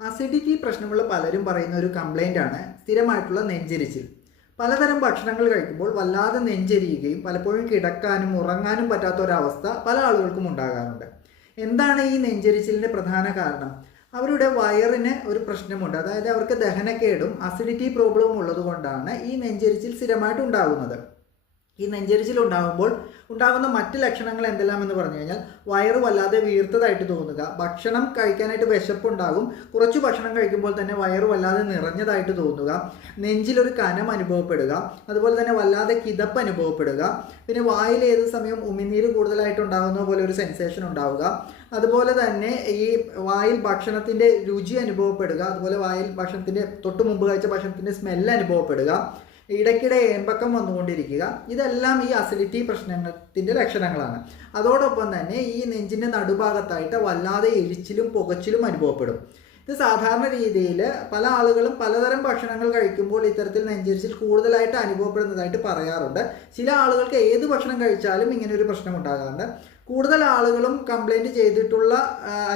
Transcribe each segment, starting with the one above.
Acidity പ്രശ്നമുള്ള പലരും പറയുന്ന ഒരു കംപ്ലൈന്റ് ആണ് സ്ഥിരമായിട്ടുള്ള നെഞ്ചരിച്ചിൽ. പലതരം ഭക്ഷണങ്ങൾ കഴിക്കുമ്പോൾ വല്ലാതെ നെഞ്ചരിയുകയും പലപ്പോഴും കിടക്കാനും ഉറങ്ങാനും പറ്റാത്ത ഒരവസ്ഥ പല ആളുകൾക്കും ഉണ്ടാകാറുണ്ട്. എന്താണ് ഈ നെഞ്ചരിച്ചിലിന്റെ പ്രധാന കാരണം? അവരുടെ വയറിന് ഒരു പ്രശ്നമുണ്ട്. അതായത് അവർക്ക് ദഹനക്കേടും അസിഡിറ്റി പ്രോബ്ലവും ഉള്ളതുകൊണ്ടാണ് ഈ നെഞ്ചരിച്ചിൽ സ്ഥിരമായിട്ട് ഉണ്ടാകുന്നത്. ഈ നെഞ്ചരിച്ചിൽ ഉണ്ടാകുമ്പോൾ ഉണ്ടാകുന്ന മറ്റ് ലക്ഷണങ്ങൾ എന്തെല്ലാം എന്ന് പറഞ്ഞു കഴിഞ്ഞാൽ വയറ് വല്ലാതെ വീർത്തതായിട്ട് തോന്നുക ഭക്ഷണം കഴിക്കാനായിട്ട് വിശപ്പുണ്ടാകും കുറച്ച് ഭക്ഷണം കഴിക്കുമ്പോൾ തന്നെ വയറ് വല്ലാതെ നിറഞ്ഞതായിട്ട് തോന്നുക നെഞ്ചിലൊരു കനം അനുഭവപ്പെടുക അതുപോലെ തന്നെ വല്ലാതെ കിതപ്പ് അനുഭവപ്പെടുക പിന്നെ വായിൽ ഏത് സമയം ഉമിനീര് കൂടുതലായിട്ട് ഉണ്ടാകുന്ന പോലെ ഒരു സെൻസേഷൻ ഉണ്ടാവുക അതുപോലെ തന്നെ ഈ വായിൽ ഭക്ഷണത്തിന്റെ രുചി അനുഭവപ്പെടുക അതുപോലെ വായിൽ ഭക്ഷണത്തിന്റെ തൊട്ട് മുമ്പ് കഴിച്ച ഭക്ഷണത്തിന്റെ സ്മെല്ല് അനുഭവപ്പെടുക ഇടയ്ക്കിടെ ഏമ്പക്കം വന്നുകൊണ്ടിരിക്കുക. ഇതെല്ലാം ഈ അസിഡിറ്റി പ്രശ്നത്തിന്റെ ലക്ഷണങ്ങളാണ്. അതോടൊപ്പം തന്നെ ഈ നെഞ്ചിന്റെ നടുഭാഗത്തായിട്ട് വല്ലാതെ എരിച്ചിലും പുകച്ചിലും അനുഭവപ്പെടും. ഇത് സാധാരണ രീതിയിൽ പല ആളുകളും പലതരം ഭക്ഷണങ്ങൾ കഴിക്കുമ്പോൾ ഇത്തരത്തിൽ നെഞ്ചരിച്ചിൽ കൂടുതലായിട്ട് അനുഭവപ്പെടുന്നതായിട്ട് പറയാറുണ്ട്. ചില ആളുകൾക്ക് ഏത് ഭക്ഷണം കഴിച്ചാലും ഇങ്ങനെ ഒരു പ്രശ്നം ഉണ്ടാകാറുണ്ട്. കൂടുതൽ ആളുകളും കംപ്ലൈന്റ് ചെയ്തിട്ടുള്ള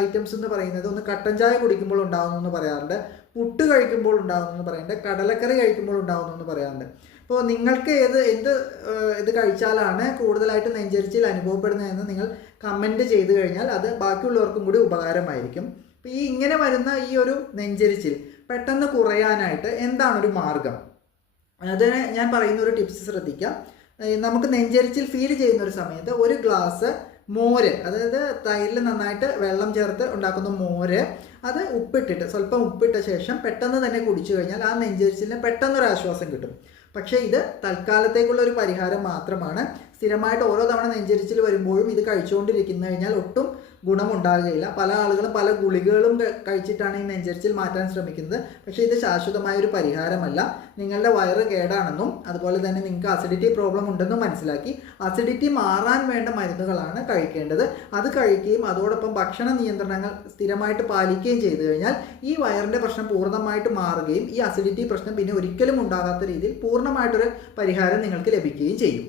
ഐറ്റംസ് എന്ന് പറയുന്നത് ഒന്ന് കട്ടൻ ചായ കുടിക്കുമ്പോൾ ഉണ്ടാകുന്നു എന്ന് പറയാറുണ്ട്. പുട്ട് കഴിക്കുമ്പോൾ ഉണ്ടാകുന്നു എന്ന് പറയുന്നുണ്ട് കടലക്കറി കഴിക്കുമ്പോൾ ഉണ്ടാകുന്നു എന്ന് പറയാറുണ്ട്. അപ്പോൾ നിങ്ങൾക്ക് ഏത് എന്ത് ഇത് കഴിച്ചാലാണ് കൂടുതലായിട്ട് നെഞ്ചരിച്ചിൽ അനുഭവപ്പെടുന്നതെന്ന് നിങ്ങൾ കമന്റ് ചെയ്ത് കഴിഞ്ഞാൽ അത് ബാക്കിയുള്ളവർക്കും കൂടി ഉപകാരമായിരിക്കും. അപ്പോൾ ഈ ഇങ്ങനെ വരുന്ന ഈ ഒരു നെഞ്ചരിച്ചിൽ പെട്ടെന്ന് കുറയാനായിട്ട് എന്താണ് ഒരു മാർഗം? അതിന് ഞാൻ പറയുന്ന ഒരു ടിപ്സ് ശ്രദ്ധിക്കാം. നമുക്ക് നെഞ്ചരിച്ചിൽ ഫീൽ ചെയ്യുന്ന ഒരു സമയത്ത് ഒരു ഗ്ലാസ് മോര് അതായത് തൈരിൽ നന്നായിട്ട് വെള്ളം ചേർത്ത് ഉണ്ടാക്കുന്ന മോര് അത് ഉപ്പിട്ടിട്ട് സ്വല്പം ഉപ്പിട്ട ശേഷം പെട്ടെന്ന് തന്നെ കുടിച്ചു കഴിഞ്ഞാൽ ആ നെഞ്ചരിച്ചിലിന് പെട്ടെന്നൊരു ആശ്വാസം കിട്ടും. പക്ഷേ ഇത് തൽക്കാലത്തേക്കുള്ള ഒരു പരിഹാരം മാത്രമാണ്. സ്ഥിരമായിട്ട് ഓരോ തവണ നെഞ്ചരിച്ചിൽ വരുമ്പോഴും ഇത് കഴിച്ചുകൊണ്ടിരിക്കുന്നു കഴിഞ്ഞാൽ ഒട്ടും ഗുണമുണ്ടാകുകയില്ല. പല ആളുകളും പല ഗുളികകളും കഴിച്ചിട്ടാണ് ഈ നെഞ്ചരിച്ചിൽ മാറ്റാൻ ശ്രമിക്കുന്നത്. പക്ഷേ ഇത് ശാശ്വതമായ ഒരു പരിഹാരമല്ല. നിങ്ങളുടെ വയറ് കേടാണെന്നും അതുപോലെ തന്നെ നിങ്ങൾക്ക് അസിഡിറ്റി പ്രോബ്ലം ഉണ്ടെന്നും മനസ്സിലാക്കി അസിഡിറ്റി മാറാൻ വേണ്ട മരുന്നുകളാണ് കഴിക്കേണ്ടത്. അത് കഴിക്കുകയും അതോടൊപ്പം ഭക്ഷണ നിയന്ത്രണങ്ങൾ സ്ഥിരമായിട്ട് പാലിക്കുകയും ചെയ്തു കഴിഞ്ഞാൽ ഈ വയറിന്റെ പ്രശ്നം പൂർണമായിട്ട് മാറുകയും ഈ അസിഡിറ്റി പ്രശ്നം പിന്നെ ഒരിക്കലും ഉണ്ടാകാത്ത രീതിയിൽ പൂർണമായിട്ടൊരു പരിഹാരം നിങ്ങൾക്ക് ലഭിക്കുകയും ചെയ്യും.